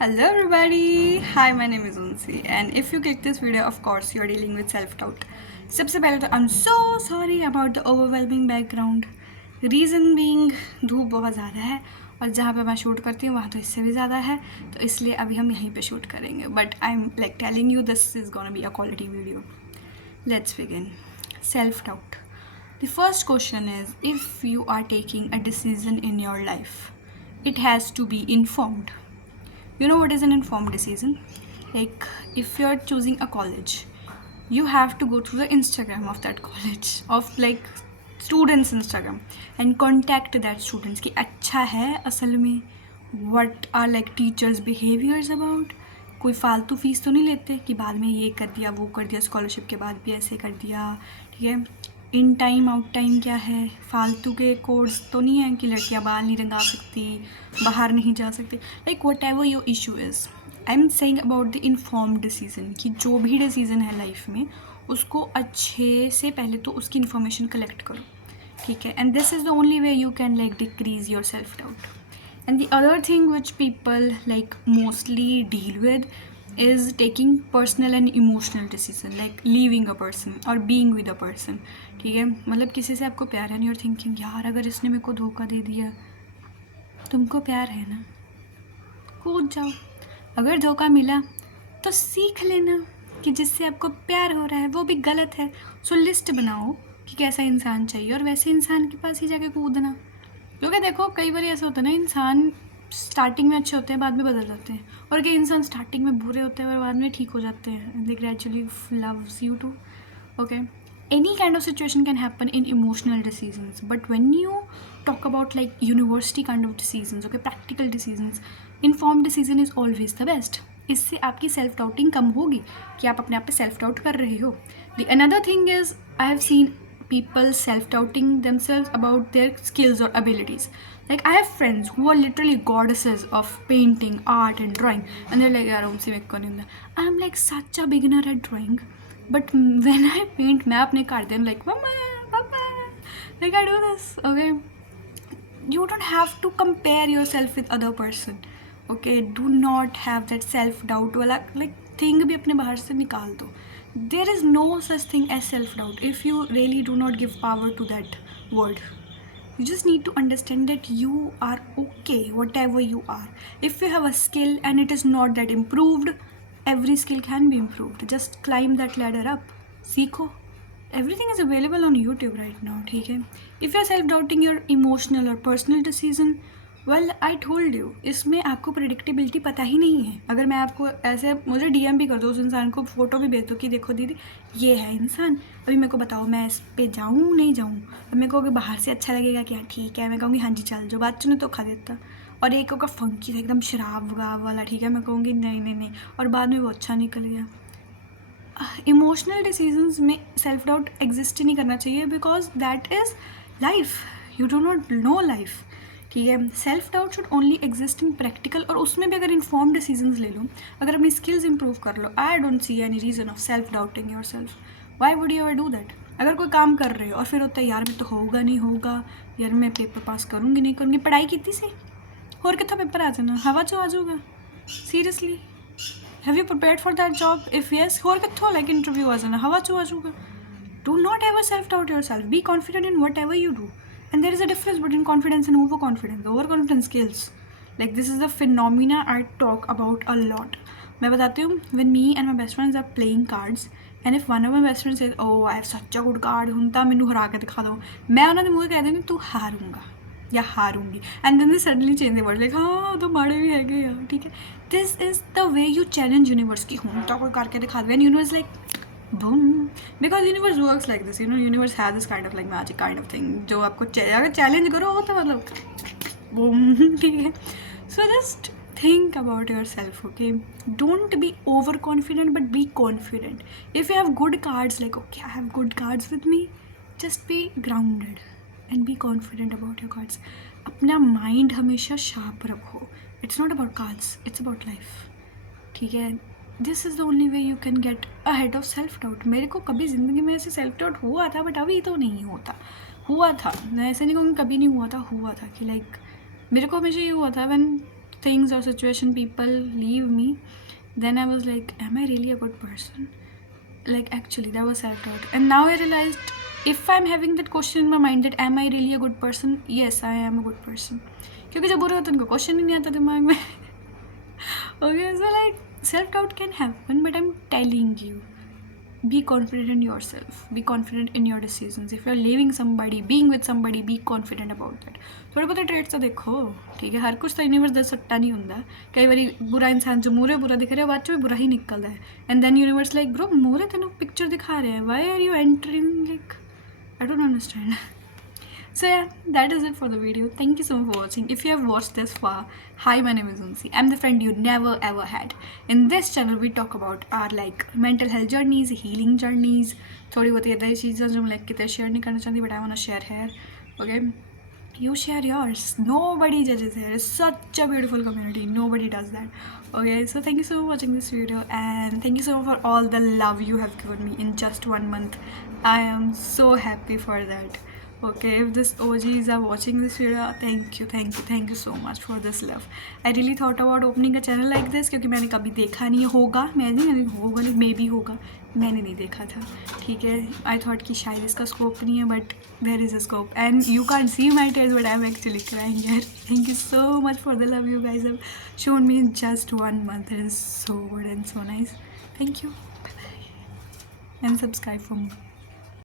Hello everybody. Hi, my name is Unsi and if you click this video, of course you are dealing with self-doubt. सबसे पहले तो I'm so sorry about the overwhelming background. Reason being धूप बहुत ज़्यादा है और जहाँ पे मैं शूट करती हूँ वहाँ तो इससे भी ज़्यादा है, तो इसलिए अभी हम यहीं पे शूट करेंगे. But I'm like telling you this is gonna be a quality video. Let's begin. Self-doubt. The first question is, if you are taking a decision in your life, it has to be informed. You know what is an informed decision? Like, if you're choosing a college, you have to go through the Instagram of that college, of like students Instagram, and contact that students कि अच्छा है असल में, what are like teachers behaviors about. कोई फालतू fees तो नहीं लेते कि बाद में ये कर दिया वो कर दिया, स्कॉलरशिप के बाद भी ऐसे कर दिया, ठीक है. इन टाइम आउट टाइम क्या है, फालतू के कोर्स तो नहीं है कि लड़कियां बाल नहीं रंगा सकती, बाहर नहीं जा सकती. Like what ever your issue is, I am saying about the informed decision कि जो भी डिसीजन है लाइफ में उसको अच्छे से पहले तो उसकी इन्फॉर्मेशन कलेक्ट करो, ठीक है. And this is the only way you can like decrease your self doubt. And the other thing which people like mostly deal with is taking personal and emotional decision, like leaving a person or being with a person. ठीक है, मतलब किसी से आपको प्यार है नहीं और थिंकिंग यार अगर इसने मेरे को धोखा दे दिया. तुमको प्यार है ना, कूद जाओ. अगर धोखा मिला तो सीख लेना कि जिससे आपको प्यार हो रहा है वो भी गलत है. सो लिस्ट बनाओ कि कैसा इंसान चाहिए और वैसे इंसान के पास ही जाके कूदना. क्योंकि देखो कई बार ऐसा होता है ना, इंसान स्टार्टिंग में अच्छे होते हैं बाद में बदल जाते हैं, और कई इंसान स्टार्टिंग में बुरे होते हैं और बाद में ठीक हो जाते हैं. They gradually loves you too. Okay, any kind of situation can happen in emotional decisions, but when you talk about like university kind of decisions, okay, practical decisions, informed decision is always the best. इससे आपकी self doubting कम होगी कि आप अपने आप पे self doubt कर रहे हो. The another thing is, I have seen people self-doubting themselves about their skills or abilities. Like I have friends who are literally goddesses of painting, art and drawing, and they're like, yaar unse mein kaun nahi. I'm like such a beginner at drawing, but when I paint मैं अपने करते हैं like mama papa, like I do this. Okay, you don't have to compare yourself with other person. Okay, do not have that self doubt वाला like thing भी अपने बाहर से निकाल दो. There is no such thing as self doubt if you really do not give power to that word. You just need to understand that you are okay whatever you are. If you have a skill and it is not that improved, every skill can be improved. Just climb that ladder up. सीखो. Everything is available on YouTube right now, ठीक है. If you're self doubting your emotional or personal decision, well I told you, इसमें आपको predictability पता ही नहीं है. अगर मैं आपको ऐसे मुझे DM भी कर दो, उस इंसान को फ़ोटो भी भेज दो कि देखो दीदी ये है इंसान, अभी मेरे को बताओ मैं इस पे जाऊँ नहीं जाऊँ. अब मेरे को अगर बाहर से अच्छा लगेगा कि हाँ ठीक है, मैं कहूँगी हाँ जी चल, जो बात ने तो खा देता. और एक होगा फंकी एकदम शराब वराब वाला, ठीक है, मैं कहूँगी नहीं नहीं नहीं, और बाद में वो अच्छा निकल गया. इमोशनल डिसीजंस में सेल्फ डाउट एग्जिस्ट ही नहीं करना चाहिए, because that is life. You do not know life, ठीक है. Self doubt should only exist in practical, और उसमें भी अगर इन्फॉर्म डिसीजंस ले लो, अगर अपनी स्किल्स इंप्रूव कर लो, I don't see any reason of self doubting yourself. Why would you ever do that? अगर कोई काम कर रहे हो और फिर होता है यार मैं तो होगा नहीं होगा, यार मैं पेपर पास करूँगी नहीं करूँगी, पढ़ाई की से होर कितना पेपर आ जाना, हवा चो आ जाऊगा. Seriously, have you prepared for that job? If yes, होर कित्थों like interview आ जाना, हवा चो आ जाऊगा. Do not ever self-doubt yourself. Be confident in whatever you do. And there is a difference between confidence and overconfidence. The overconfidence kills. Like this is the phenomena I talk about a lot. मैं बताती हूँ, when me and my best friends are playing cards, and if one of my best friends says, oh I have such a good card, ਹੁਣ ਤਾਂ ਮੈਨੂੰ ਹਰਾ ਕੇ ਦਿਖਾ ਦਿਓ, मैं ਉਹਨਾਂ ਦੇ ਮੂੰਹ ਕਹਿ ਦੇਵਾਂਗੀ ਤੂੰ ਹਾਰੂੰਗਾ या हारूंगी. And then they suddenly change the word, like हाँ तो माड़े भी हैगे यार, ठीक है. This is the way you challenge universe की हूँ तो कोई करके दिखा दे. And universe like boom, because universe works like this, you know, universe has this kind of like magic kind of thing, जो आपको अगर चैलेंज करो तो मतलब बूम, ठीक है. So just think about yourself, okay? Don't be overconfident but be confident. If you have good cards, like okay I have good cards with me, just be grounded and be confident about your cards. अपना mind हमेशा sharp रखो. It's not about cards, it's about life, ठीक है. This is the only way you can get ahead of self doubt. मेरे को कभी ज़िंदगी में ऐसे सेल्फ डाउट हुआ था, बट अभी तो नहीं होता. हुआ था, मैं ऐसे नहीं कहूँगी कभी नहीं हुआ था, हुआ था कि लाइक मेरे को हमेशा ये हुआ था when things or situation people leave me, then I was like, am I really a good person? Like actually that was self-doubt. And now I realized, if I'm having that question in my mind that am I really a good person, yes, I am a good person. क्योंकि जब बुरे होते हैं उनको question ही नहीं आता दिमाग में. Okay, so like self-doubt can happen, but I'm telling you, be confident in yourself, be confident in your decisions. If you're leaving somebody, being with somebody, be confident about that. थोड़े बहुत trades तो देखो, ठीक है, हर कुछ तो universe दस सकता नहीं होंगे. कई बार बुरा इंसान जो मूरे बुरा दिख रहा है बाद में बुरा ही निकलता है. And then universe like bro मूरे तेन पिक्चर दिखा रहे हैं, why are you entering, like I don't understand. So yeah, that is it for the video. Thank you so much for watching. If you have watched this far, hi, my name is Unsi. I'm the friend you never ever had. In this channel, we talk about our like mental health journeys, healing journeys. थोड़ी बहुत इधर चीज़ें जो मैं like कितने share नहीं करना चाहती, but I wanna share here. Okay, you share yours. Nobody judges here. It's such a beautiful community. Nobody does that. Okay, so thank you so much for watching this video, and thank you so much for all the love you have given me in just 1 month. I am so happy for that. Okay, if this OGs are watching this video, thank you so much for this love. I really thought about opening a channel like this क्योंकि मैंने कभी देखा नहीं होगा, मैंने होगा नहीं, may be होगा, मैंने नहीं देखा था, ठीक है. आई थॉट कि शायद इसका स्कोप नहीं है, but there is a scope. And you can see my tears, but I am actually crying here. Thank you so much for the love you guys have shown me in just 1 month. It is so good and so nice. Thank you. Bye bye. And subscribe for more.